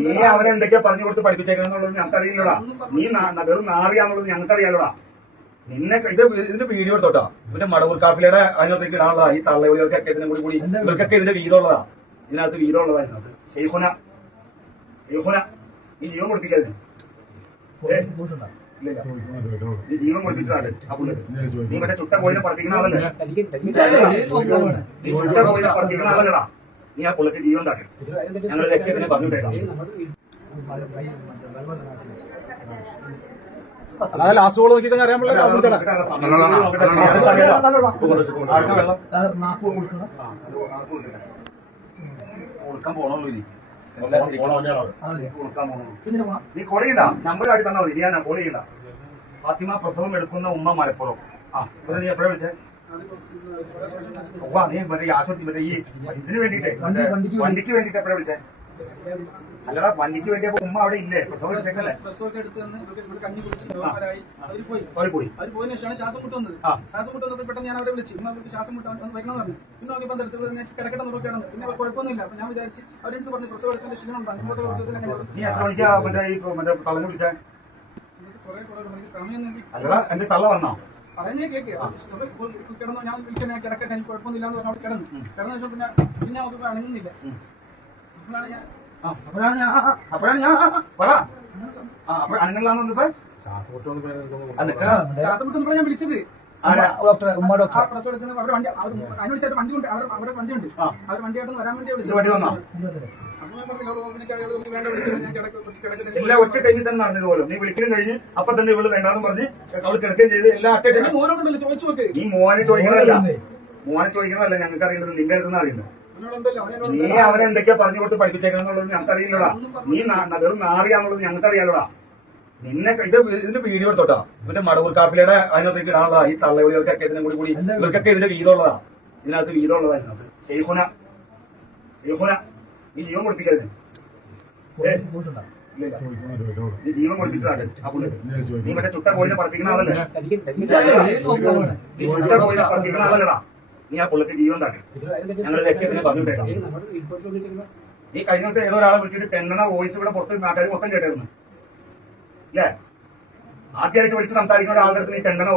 നീ അവനെ എന്തൊക്കെയാ പറഞ്ഞു കൊടുത്ത് പഠിപ്പിച്ചേക്കണെന്നുള്ളത് ഞങ്ങൾക്കറിയില്ലടാ. നീ നാ- വെറും നാറിയാന്നുള്ളത് ഞങ്ങൾക്കറിയാലോടാ നിന്നെ ഇത് ഇതിന്റെ വീഡിയോ എടുത്തോട്ടാ. ഇവന്റെ മടവൂർ കാഫിലയുടെ അതിനകത്തേക്ക് ഇടാനുള്ളതാ. ഈ തള്ളവിളികൾക്കൊക്കെ ഇതിനും കൂടി കൂടി ഇവർക്കൊക്കെ ഇതിന്റെ വീതമുള്ളതാ. ഇതിനകത്ത് വീതമുള്ളതാ ഇതിനകത്ത്. ഷെയ്ഹുന ഷെയ്ഹുന ഈ ജീവൻ കൊടുപ്പിക്കാതിന് നീ ജീവൻ കൊടുപ്പിച്ചതാണ് ആ പുള്ളിക്ക് നീ മറ്റേ ചുട്ട കോയിനെ പഠിപ്പിക്കുന്ന ആളല്ലേ? നീ ചുട്ട കോയിനെ പഠിപ്പിക്കുന്ന ആളല്ലടാ. നീ ആ പുള്ളിക്ക് ജീവൻ താട്ടി ഞങ്ങൾ ഇതൊക്കെ ഇതിനെ അതായത് ലാസ്റ്റ് അറിയാൻ പോണുള്ളൂ ഇനി നീ നമ്പർ ആയിട്ട് തന്നാ ഞാൻ ഫാത്തിമ പ്രസവം എടുക്കുന്ന ഉമ്മ മലപ്പുറം ആ നീ എപ്പോഴാണ് വിളിച്ചേ ഉവ്വ, നീ മറ്റേ ഈ ആശുപത്രി മറ്റേ ഈ ഇതിന് വേണ്ടിട്ടേ വണ്ടിക്ക് വേണ്ടിട്ട് എപ്പോഴാ വിളിച്ചേ? അല്ലടാ വണ്ടിക്ക് വേണ്ടി ഉമ്മ അവിടെ ഇല്ലേ? പ്രസവം എടുത്തേക്കല്ലേ പ്രസവമൊക്കെ എടുത്ത് ഇവിടെ കഞ്ഞി കുടിച്ച് അവർ പോയി. അവർ പോയി. അവർ പോയതിനു ശേഷമാണ് ശ്വാസം മുട്ട് വന്നത്. ശ്വാസം മുട്ട് വന്നപ്പോൾ പെട്ടെന്ന് ഞാൻ അവരെ വിളിച്ചു അവർക്ക് ശ്വാസം മുട്ട് വന്ന് വരണമെന്ന് പറഞ്ഞു. പിന്നെ നോക്കിയപ്പോൾ അടുത്ത് ഞാൻ കിടക്കട്ടെ നോക്കി പിന്നെ അവർ കുഴപ്പമൊന്നുമില്ല. അപ്പൊ ഞാൻ വിചാരിച്ച് അവരെടുത്ത് പറഞ്ഞു പ്രസവം എടുത്തതിന്റെ ക്ഷീണം അങ്ങനത്തെ പ്രസവത്തിൽ അങ്ങനെ നീ എത്ര മണിക്കാ മറ്റേ ഈ മറ്റേ തള്ളനെ വിളിച്ചേ? കുറെ കുറെ എനിക്ക് സമയം അല്ലടാ എന്റെ തള്ള വന്നോ? പറയുന്നേ കേൾക്കുക കിടന്നു. ഞാൻ വിളിച്ചു ഞാൻ കിടക്കട്ടെ എനിക്ക് കുഴപ്പമൊന്നുമില്ല എന്ന് പറഞ്ഞാൽ കിടന്നു. കിടന്ന ശേഷം പിന്നെ പിന്നെ അവർക്ക് അണങ്ങുന്നില്ല അപ്പോഴാണ് ഞാൻ അപ്പോഴാണ് ഞാൻ അപ്പോഴാണ് ഞാൻ പറ. ആ അപ്പൊ അണുങ്ങളാന്ന് വന്നപ്പോ അത്. നിക്കടാ. ശ്വാസം മുട്ട് വന്നപ്പോഴാണ് ഞാൻ വിളിച്ചത്. ഉമ്മ ഡോക്ടർ അവരുടെ വണ്ടി വണ്ടി ഉണ്ട് അവർ അവരുടെ വണ്ടിയുണ്ട് ആ. അവർ വണ്ടിയായിട്ട് വരാൻ വേണ്ടി ഇത് വണ്ടി വന്നോ? അപ്പൊ ഞാൻ പറഞ്ഞു, "ഇവൾ എനിക്ക് അയാൾ എനിക്ക് വേണ്ട കിടക്ക കുറച്ച് ഒറ്റ ടൈമിൽ തന്നെ നടന്നത് പോലും നീ വിളിക്കലും കഴിഞ്ഞ് അപ്പൊ തന്നെ ഇവൾ വേണ്ടാന്ന് പറഞ്ഞ് അവൾ കിടക്കുകയും ചെയ്ത് എല്ലാ ഒറ്റ എന്റെ ടൈം മോനോടുണ്ടല്ലോ ചോദിച്ചു നോക്ക്. നീ മോനെ ചോദിക്കണതല്ല. മോനെ ചോദിക്കണതല്ല ഞങ്ങൾക്ക് അറിയുന്നത് നിന്റെ അടുത്ത് അറിയുന്നത് നീ അവനെ എന്തൊക്കെയാ പറഞ്ഞു കൊടുത്ത് പഠിപ്പിച്ചേക്കണെന്നുള്ളത് ഞങ്ങൾക്കറിയില്ലടാ. നീ നാ- വെറും നാറിയാന്നുള്ളത് ഞങ്ങൾക്കറിയാലോടാ. നിന്നെ ഇത് ഇതിന്റെ വീഡിയോ എടുത്തോട്ടാ. ഇവന്റെ മടവൂർ കാഫിലയുടെ അതിനകത്തേക്ക് ഇടാനുള്ളതാ ഈ തള്ളവിളികൾക്കൊക്കെ ഇതിനും കൂടി കൂടി ഇവർക്കൊക്കെ ഇതിന്റെ വീതമുള്ളതാ ഇതിനകത്ത് വീതമുള്ളതാ ഇതിനകത്ത്. ഷെയ്ഖുന. ഷെയ്ഖുന നീ ജീവൻ കൊടുപ്പിക്കരുത്. നീ ജീവൻ കൊടുപ്പിച്ചതാണ്. ആ പുള്ളിക്ക് നീ മറ്റേ ചുട്ട കോയിനെ പഠിപ്പിക്കുന്ന ആളല്ലേ? നീ ചുട്ട കോയിനെ പഠിപ്പിക്കുന്ന ആളല്ലടാ. നീ ആ പുള്ളിക്ക് ജീവൻ താട്ടി ഞങ്ങൾ ലക്ഷ്യത്തിന് പറഞ്ഞിട്ടേക്കാം നീ കഴിഞ്ഞ ദിവസം ഏതോ ഒരാളെ വിളിച്ചിട്ട് തെന്നണ വോയിസ് ഇവിടെ പുറത്ത് നാട്ടുകാർ മൊത്തം കേട്ടായിരുന്നു ഇല്ലേ ആദ്യമായിട്ട് വിളിച്ച് സംസാരിക്കുന്ന ഒരാളുടെ അടുത്ത് നീ തെന്നണ